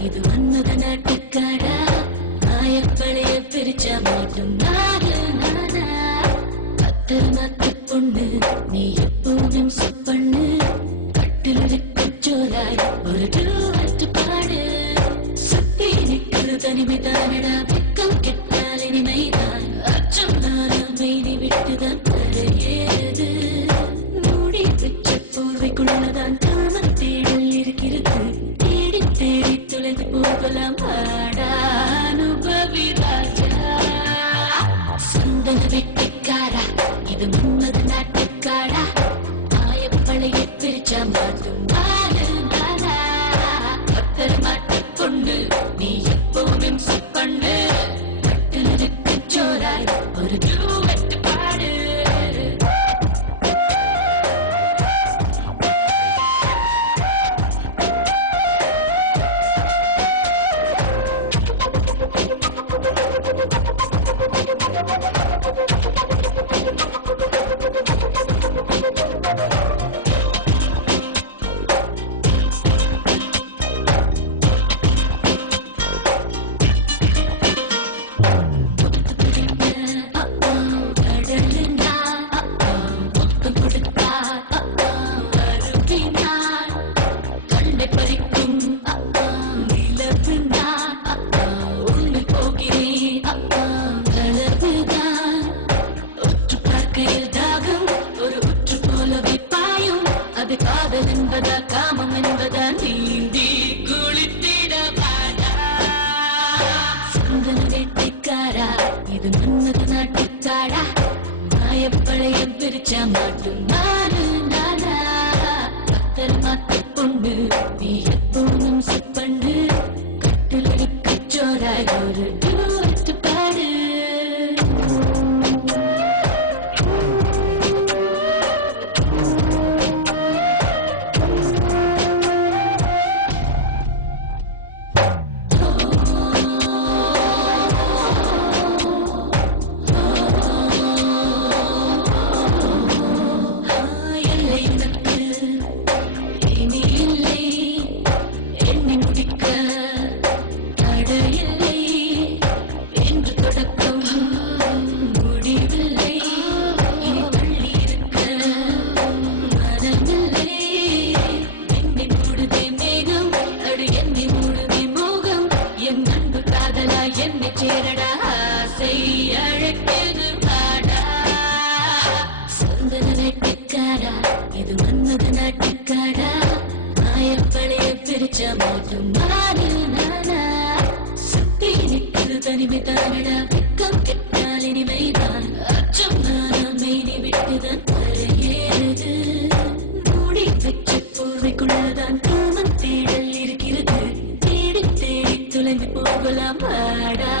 இது மன்மத நாட்டுக்காடா மாயப்பழைய பிரிச்சா மட்டும் நானா பத்திரமாத்து பொண்ணு நீ எப்போதும் சொப்பண்ணு கட்டில் இருக்க சோலாய் ஒரு டூவெட் பாடு சுத்தி நிற்கிறது தனிமை தானடா வெக்கம் கெட்டால் இனிமைதான் அச்சம் நானும் மெய்தி விட்டுதான் கரையேறுது மூடி வச்ச போர்வைக்குள்ளதான் காமன் தேடல் இருக்கிறது தேடி தேடி தொலைந்து போகலாம் பாடா அனுபவி ராஜா சந்தன வெட்டிக்காரா இது மன்மத நாட்டுக்காடா மாயப்பழைய பிரிச்சா மாட்டும் நானா பத்திரமாட்டு பொண்ணு நீ எப்போதும் சொப்பண்ணு கட்டில் இருக்க சோறாய் ஒரு டூவெட் பாடு காதல் என்பதா காமம் என்பதா நீந்தி குளித்திட வாடா சந்தன வேட்டைக்காரா இது மன்மத நாட்டுக்காடா மாயப்பழைய பிரிச்சா மாட்டும் நானா பத்திரமாத்து பொண்ணு நீ எப்போதும் சொப்பண்ணு கட்டில் இருக்க சோறாய் ஒரு டூவெட் பாடு என்னை சேரடா ஆசை அழைக்கிறது பாடா சந்தன வேட்டைக்காரா இது மன்மத நாட்டுக்காடா மாயப்பழைய பிரிச்ச மாட்டும் நானா சுத்தி நிற்கிறது தனிமை தானடா வெக்கம் கெட்டால் இனிமைதான் அச்சம் நானும் மெய்தி விட்டுதான் கரையேறுது மூடி வச்ச போர்வைக்குள்ளதான் காமன் தேடல் இருக்கிறது தேடி தேடி தொலைந்து போகலாம் பாடா